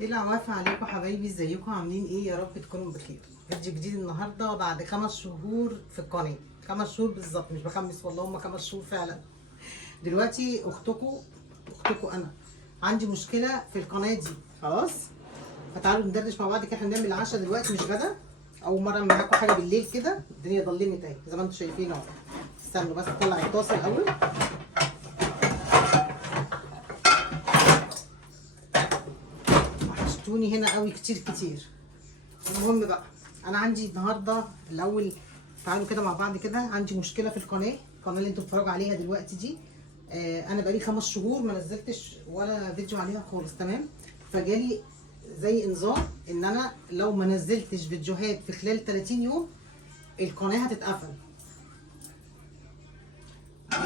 ايه العوافي عليكم حبايبي، ازيكم عاملين ايه؟ يا رب تكونوا بخير. فيديو جديد النهارده بعد 5 شهور في القناه، 5 شهور بالظبط، مش بخمس والله، هم 5 شهور فعلا. دلوقتي اختكم انا عندي مشكله في القناه دي خلاص. فتعالوا ندردش مع بعض كده. احنا بنعمل العشاء دلوقتي، مش غدا. اول مره معاكم حاجه بالليل كده، الدنيا ضلمت اهي زي ما انتم شايفين اهو. استنوا بس اطلع الطاسه الاول. وحشتوني هنا قوي كتير كتير. المهم بقى، انا عندي النهارده الاول، تعالوا كده مع بعض كده. عندي مشكله في القناه اللي انتوا بتتفرجوا عليها دلوقتي دي. انا بقالي 5 شهور ما نزلتش ولا فيديو عليها خالص، تمام. فجالي زي انذار ان انا لو ما نزلتش فيديوهات في خلال 30 يوم القناه هتتقفل.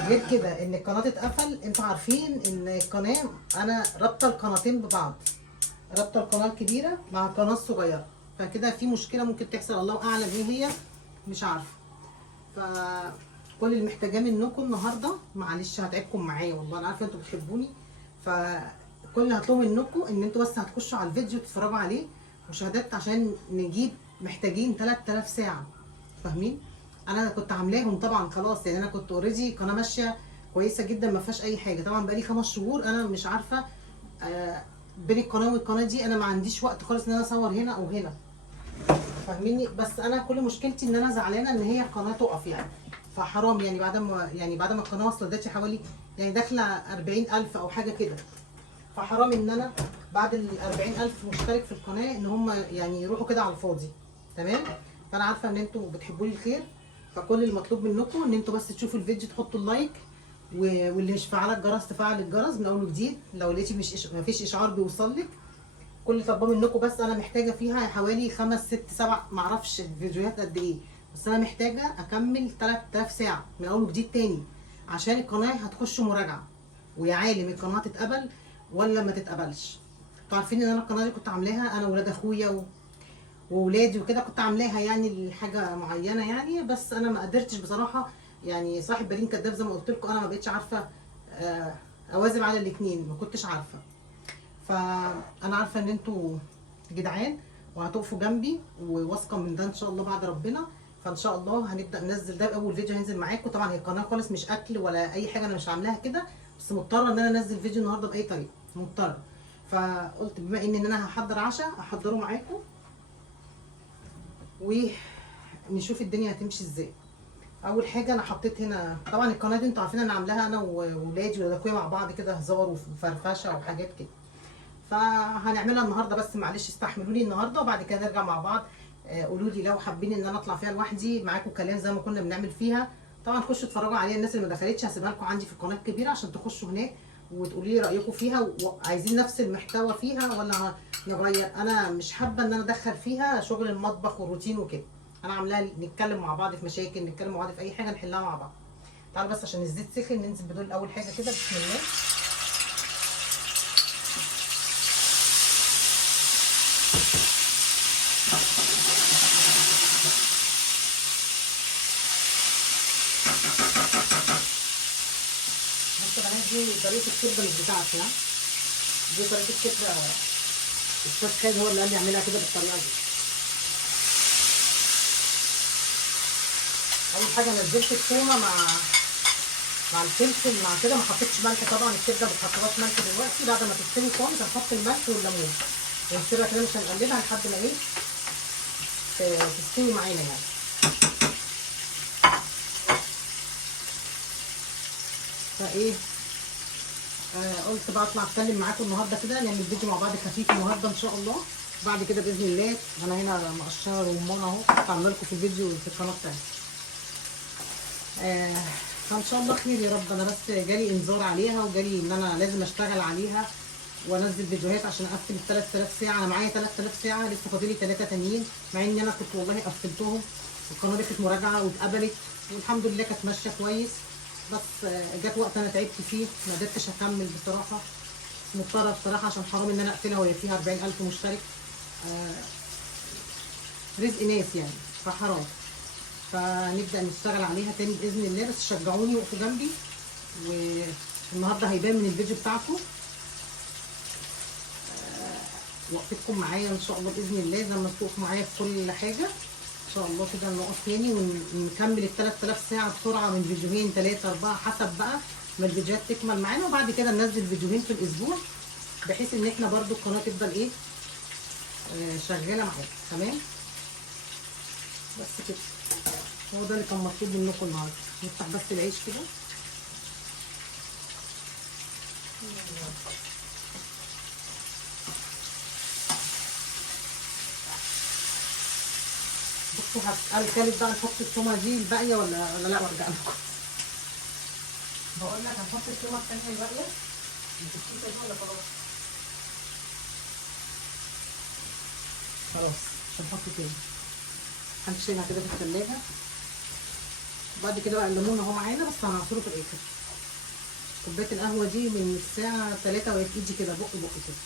غير كده ان القناه تتقفل، انتوا عارفين ان القناه انا رابطه القناتين ببعض، رابطه القناه الكبيره مع القناه الصغيره، فكده في مشكله ممكن تحصل، الله اعلم ايه هي، مش عارفه. فكل اللي محتاجاه منكم النهارده، معلش هتعبكم معايا والله، انا عارفه انتوا بتحبوني. فكل اللي هطلبه منكم ان انتوا بس هتخشوا على الفيديو تتفرجوا عليه مشاهدات، عشان نجيب محتاجين 3000 ساعه، فاهمين؟ انا كنت عاملاهم طبعا خلاص، يعني انا كنت اوريدي قناه ماشيه كويسه جدا ما فيهاش اي حاجه. طبعا بقالي 5 شهور انا مش عارفه بين القناه والقناه دي انا ما عنديش وقت خالص ان انا اصور هنا او هنا، فاهميني؟ بس انا كل مشكلتي ان انا زعلانه ان هي القناه تقف يعني. فحرام يعني بعد ما القناه وصلت دلوقتي حوالي يعني داخله 40000 او حاجه كده. فحرام ان انا بعد ال 40000 مشترك في القناه ان هم يعني يروحوا كده على الفاضي، تمام. فانا عارفه ان انتوا بتحبوا لي الخير، فكل المطلوب منكم ان انتوا بس تشوفوا الفيديو تحطوا اللايك، واللي مش فعاله الجرس تفعل الجرس من اول وجديد، لو لقيتي مفيش اشعار بيوصل لك. كل اللي طالباه منكم بس، انا محتاجه فيها حوالي 5 6 7 معرفش الفيديوهات قد ايه، بس انا محتاجه اكمل 3000 ساعه من اول وجديد تاني، عشان القناه هتخش مراجعه، ويا عالم القناه هتتقبل ولا ما تتقبلش. انتوا عارفين ان انا القناه دي كنت عاملاها انا وولاد اخويا وولادي وكده، كنت عاملاها يعني لحاجه معينه يعني، بس انا ما قدرتش بصراحه. يعني صاحب بالين كداب زي ما قلت لكم، انا ما بقتش عارفه اواظب على الاثنين، ما كنتش عارفه. فانا عارفه ان انتوا جدعان وهتقفوا جنبي، وواثقه من ده ان شاء الله بعد ربنا. فان شاء الله هنبدا ننزل، ده اول فيديو هينزل معاكم. طبعا هي القناه خالص مش اكل ولا اي حاجه، انا مش عاملاها كده، بس مضطره ان انا انزل فيديو النهارده باي طريقه، مضطره. فقلت بما ان انا هحضر عشاء احضره معاكم، ونشوف الدنيا هتمشي ازاي. اول حاجه انا حطيت هنا، طبعا القناه دي انتوا عارفين انا عاملاها انا وولادي وولاد اخويا مع بعض كده، هزار وفرفشه وحاجات كده. فهنعملها النهارده، بس معلش استحملوني النهارده، وبعد كده نرجع مع بعض. قولوا لي لو حابين ان انا اطلع فيها لوحدي معاكم كلام زي ما كنا بنعمل فيها. طبعا خشوا اتفرجوا عليها، الناس اللي ما دخلتش هسيبها لكم عندي في القناه الكبيره عشان تخشوا هناك وتقولوا لي رايكم فيها، وعايزين نفس المحتوى فيها ولا نغير. انا مش حابه ان انا ادخل فيها شغل المطبخ والروتين وكده، انا عاملاها نتكلم مع بعض في مشاكل، نتكلم مع بعض في اي حاجه نحلها مع بعض. تعالوا بس عشان الزيت سخن ننزل بدول اول حاجه كده، بسم الله. دي طريقه الكبده مش بتاعتي، ها، دي طريقه الكبده، الاستاذ خالد هو اللي قال لي اعملها كده بالطريقه دي. اول حاجه نزلت الثومه مع الفلفل مع كده، ما حطيتش ملح طبعا، الكبده ما بتحطهاش ملح دلوقتي، بعد ما تستوي خالص هنحط الملح والليمون ونسيبها كده، مش هنقلبها لحد ما ايه تستوي معانا يعني. فايه قلت بقى اطلع اتكلم معاكم النهارده كده، نعمل فيديو مع بعض خفيف النهارده ان شاء الله. بعد كده باذن الله انا هنا مقشره رمان اهو، هعمل لكم في الفيديو في القناه بتاعتي. فان شاء الله خير يا رب. انا بس جالي انذار عليها، وجالي ان انا لازم اشتغل عليها وانزل فيديوهات عشان اقفل ال 3000 ساعه. انا معايا 3000 ساعه، لسه فاضل لي 3 تانيين، مع ان انا كنت والله قفلتهم. القناه دي كانت مراجعه واتقبلت والحمد لله، كانت ماشيه كويس. بس جت وقت انا تعبت فيه ما قدرتش اكمل بصراحه، مضطره بصراحه، عشان حرام ان انا اقفلها وهي فيها 40000 مشترك. رزق ناس يعني، فحرام. فنبدا نشتغل عليها تاني باذن الله، بس شجعوني وقفوا جنبي. والنهارده هيبان من الفيديو بتاعكم وقفتكم معايا ان شاء الله باذن الله، زي ما تقفوا معايا في كل حاجه ان شاء الله كده. نقف تاني ونكمل ال 3000 ساعه بسرعه من فيديوهين 3 4 حسب بقى ما الفيديوهات تكمل معانا، وبعد كده ننزل فيديوهين في الاسبوع بحيث ان احنا برده القناه تفضل ايه شغاله معاكم. تمام بس كده، هو ده اللي كان مطلوب منكم النهارده. نفتح بس العيش كده. بصوا هسأل التالت بقى، نحط التومه دي الباقيه ولا لا وارجع لكم. بقول لك هنحط التومه الثانيه الباقيه في الكيسه دي ولا خلاص؟ خلاص مش هنحط تاني، هنشيلها كده في الثلاجه. وبعد كده بقى الليمون اهو معانا، بس هنعصره في الاخر. كوبايه القهوه دي من الساعه 3 وهي في ايدي كده، بق كده.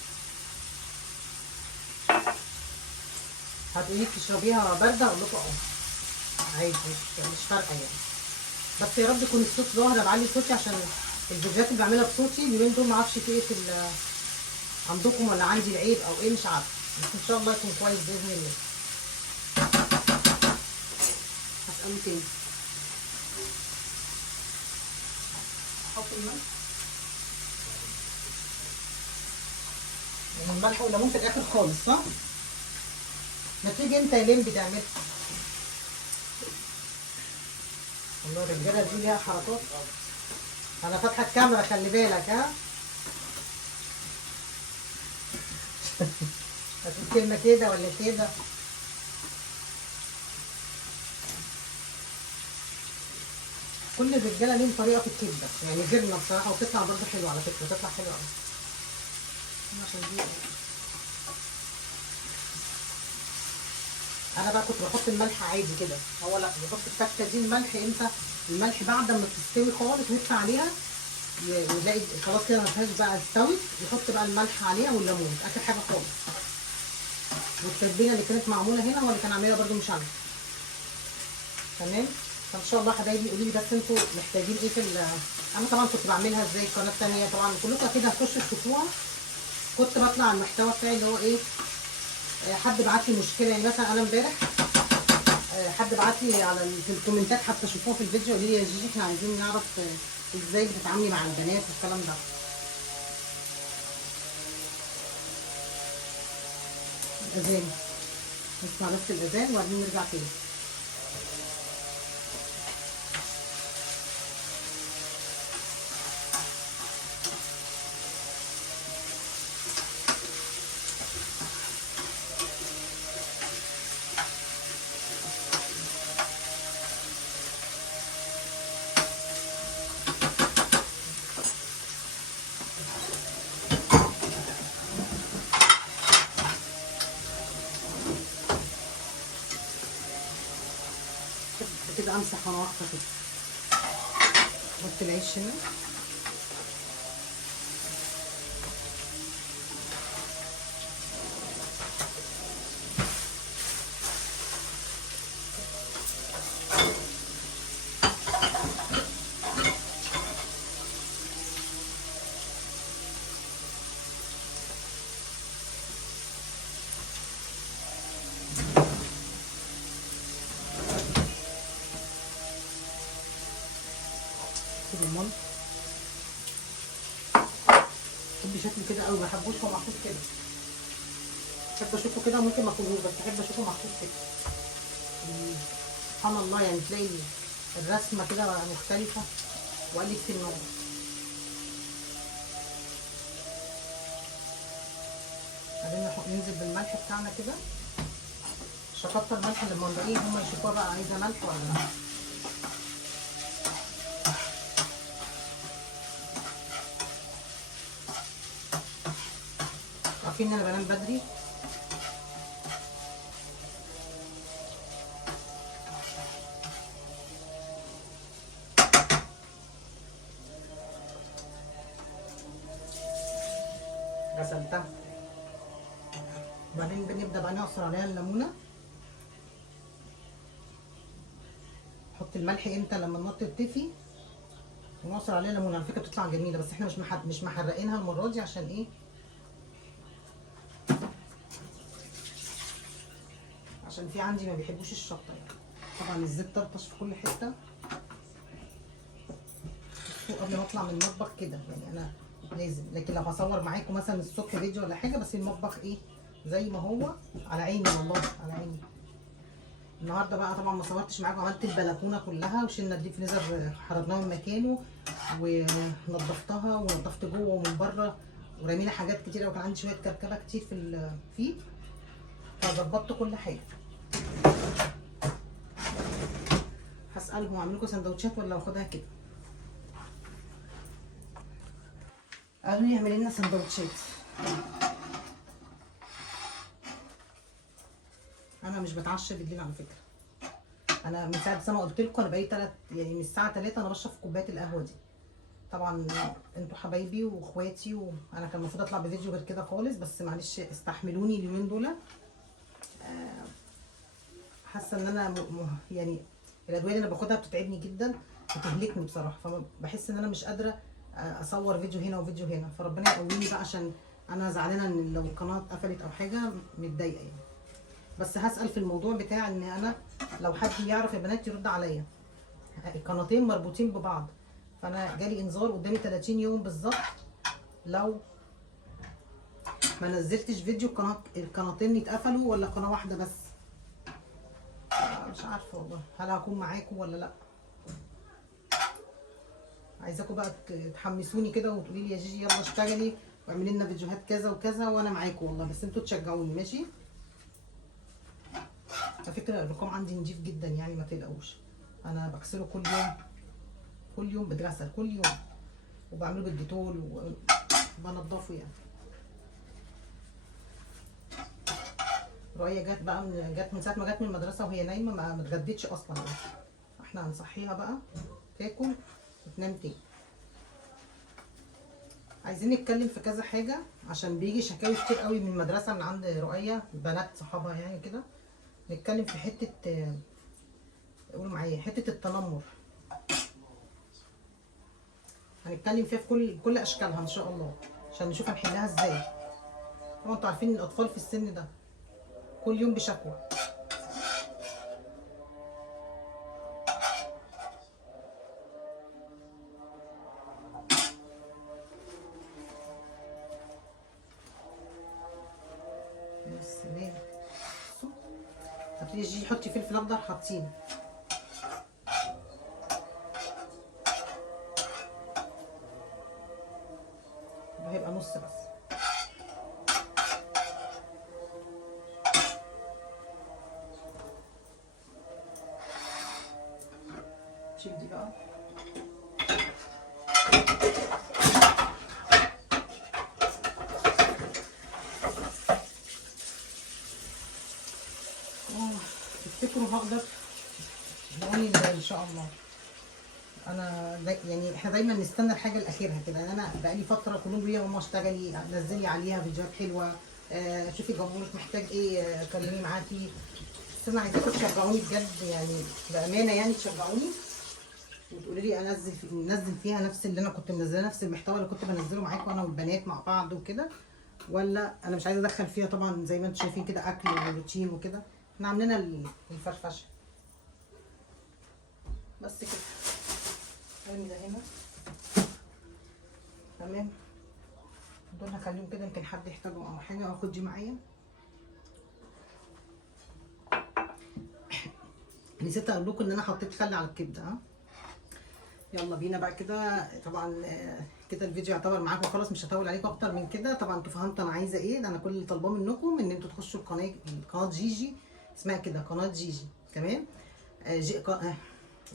هتقولي تشربيها بارده، اقول لكم عادي مش فارقه يعني. بس يا رب يكون الصوت ظاهر. بعلي صوتي عشان الفيديوهات اللي بعملها بصوتي اليومين دول معرفش في ايه عندكم ولا عندي العيب او ايه مش عارفه، بس ان شاء الله يكون كويس باذن الله. هسأله تاني. احط الملح، يعني الملح والليمون في الاخر خالص صح؟ ما تيجي انت يا لين بتعملها. والله الرجاله دي ليها حركات. انا فاتحه الكاميرا خلي بالك ها. هتقول كلمه كده ولا كده. كل الرجاله ليهم طريقه في الكبده، يعني جبنه بصراحه وتطلع برضه حلوه على فكره، تطلع حلوه قوي. عشان دي انا بقى كنت بحط الملح عادي كده، هو لا بحط التكه دي الملح امتى؟ الملح بعد ما تستوي خالص ويدفع عليها، يلاقي خلاص كده ما فيهاش بقى استوت، يحط بقى الملح عليها والليمون اخر حاجه خالص. والتتبيله اللي كانت معموله هنا هو اللي كان عاملها برده مش عارفه. تمام. فان شاء الله حبايبي قولوا لي بس انتوا محتاجين ايه في انا طبعا كنت بعملها ازاي في قناه ثانيه، طبعا كلكم اكيد هتخشوا تشوفوها. كنت بطلع على المحتوى بتاعي اللي هو ايه، حد بعت لي مشكله، يعني مثلا انا امبارح حد بعت لي على في الكومنتات حتى شوفوها في الفيديو، قال لي يا جيجي احنا عايزين نعرف ازاي بتتعاملي مع البنات والكلام ده. الاذان، نسمع بس الاذان وبعدين نرجع تاني. كده امسح وانا واقفه كده. احط العيش هنا. الرمان بحب شكله كده قوي، ما بحبوش هو محطوط كده. بحب اشوفه كده، ممكن ما اكلوش بس بحب اشوفه محطوط كده. سبحان الله، يعني تلاقي الرسمه كده مختلفه وقلت في النار. بعدين ننزل بالملح بتاعنا كده، مش هكتر ملح لما نلاقيه هما يشوفوها بقى عايزه ملح ولا لا. عارفين ان انا بنام بدري، غسلتها. وبعدين بنبدا بقى نعصر عليها الليمونه. نحط الملح امتى؟ لما النار ترتفي ونعصر عليها ليمونه. على فكره بتطلع جميله، بس احنا مش محرقينها المره دي عشان ايه؟ عشان في عندي ما بيحبوش الشطه يعني. طبعا الزيت طرطش في كل حته. قبل ما اطلع من المطبخ كده يعني انا لازم، لكن لو هصور معاكم مثلا الصبح فيديو ولا حاجه، بس المطبخ ايه زي ما هو على عيني والله على عيني. النهارده بقى طبعا ما صورتش معاكم، عملت البلكونه كلها وشلنا الديب فريزر حررناه من مكانه ونضفتها ونضفت جوه ومن بره ورمينا حاجات كتير، وكان عندي شويه كركبه كتير فيه فظبطت كل حاجه. هسالهم اعمل لكم سندوتشات ولا اخدها كده. قالوا لي اعملي لنا سندوتشات. انا مش بتعشى بالليل على فكره. انا من ساعه ما قلت لكم انا بقيت يعني من الساعه 3 انا بشرب كوبايه القهوه دي. طبعا انتوا حبايبي واخواتي، وانا كان المفروض اطلع بفيديو غير كده خالص، بس معلش استحملوني اليومين دول. حاسه ان انا يعني الادويه اللي انا باخدها بتتعبني جدا، بتهلكني بصراحه، فبحس ان انا مش قادره اصور فيديو هنا وفيديو هنا، فربنا يقويني بقى عشان انا زعلانه ان لو القناه اتقفلت او حاجه متضايقه يعني. بس هسال في الموضوع بتاع ان انا لو حد يعرف يا بنات يرد عليا. القناتين مربوطين ببعض، فانا جالي انذار قدامي 30 يوم بالظبط لو ما نزلتش فيديو القناتين يتقفلوا ولا قناه واحده بس. مش عارفه والله هل هكون معاكم ولا لا. عايزاكم بقى تحمسوني كده وتقولي لي يا جيجي يلا اشتغلي واعملي لنا فيديوهات كذا وكذا، وانا معاكم والله، بس انتوا تشجعوني ماشي. على فكره الرقم عندي نضيف جدا يعني ما تقلقوش، انا بغسله كل يوم، كل يوم بتغسل كل يوم، وبعمله بالديتول وبنضفه يعني. رؤية جت من ساعه ما جت من المدرسه وهي نايمه ما اتغدتش اصلا يعني. احنا هنصحيها بقى تاكل وتنام تاني. عايزين نتكلم في كذا حاجه عشان بيجي شكاوي كتير قوي من المدرسه من عند رؤية بنات صحابها يعني كده. نتكلم في حته، قولوا معايا، حته التنمر. هنتكلم فيها في كل اشكالها ان شاء الله عشان نشوف هنحلها ازاي. طبعا انتوا عارفين ان الاطفال في السن ده كل يوم بشكوى. بس ليه بصوا هتيجي جي حطي فلفل اخضر حاطين، وهيبقى نص بس. شيل دي بقى. تفتكروا هقدر يعني ان شاء الله. انا يعني احنا دايما نستنى الحاجه الاخيره كده يعني. انا بقالي فتره كلهم بيقولوا لي يا ماما اشتغلي نزلي عليها فيديوهات حلوه، شوفي جمهورك محتاج ايه، كلمي معاكي. بس انا عايزاكم تشجعوني بجد يعني، بامانه يعني تشجعوني وتقولي لي ننزل فيها نفس اللي انا كنت منزله، نفس المحتوى اللي كنت بنزله معاكم انا والبنات مع بعض وكده، ولا انا مش عايزه ادخل فيها طبعا زي ما انتم شايفين كده اكل وروتين وكده. احنا عاملينها الفرفشه بس كده. ارمي ده هنا تمام. دول هخليهم كده يمكن حد يحتاجهم او حاجه، واخد دي معايا. نسيت اقول لكم ان انا حطيت خل على الكبده. يلا بينا بقى كده. طبعا كده الفيديو يعتبر معاكم خلاص، مش هطول عليكم اكتر من كده. طبعا انتوا فهمتوا انا عايزه ايه. ده انا كل اللي طالباه منكم ان انتوا تخشوا قناه جيجي، اسمها كده قناه جيجي تمام.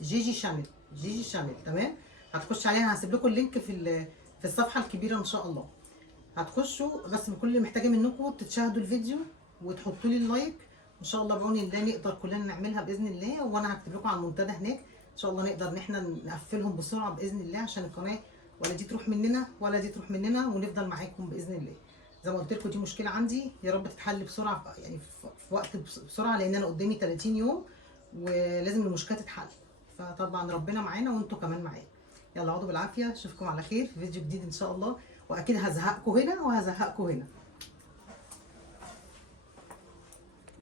جيجي شانل، جيجي شانل تمام. هتخش عليها، هسيب لكم اللينك في الصفحه الكبيره ان شاء الله. هتخشوا بس كل اللي محتاجه منكم تتشاهدوا الفيديو وتحطوا لي اللايك ان شاء الله. بعون الله نقدر كلنا نعملها باذن الله، وانا هكتب لكم على المنتدى هناك ان شاء الله نقدر ان احنا نقفلهم بسرعه باذن الله، عشان القناه ولا دي تروح مننا ولا دي تروح مننا، ونفضل معاكم باذن الله. زي ما قلت لكم دي مشكله عندي، يا رب تتحل بسرعه يعني في وقت بسرعه، لان انا قدامي 30 يوم ولازم المشكله تتحل. فطبعا ربنا معانا وانتم كمان معانا. يلا اقعدوا بالعافيه، اشوفكم على خير في فيديو جديد ان شاء الله. واكيد هزهقكم هنا وهزهقكم هنا.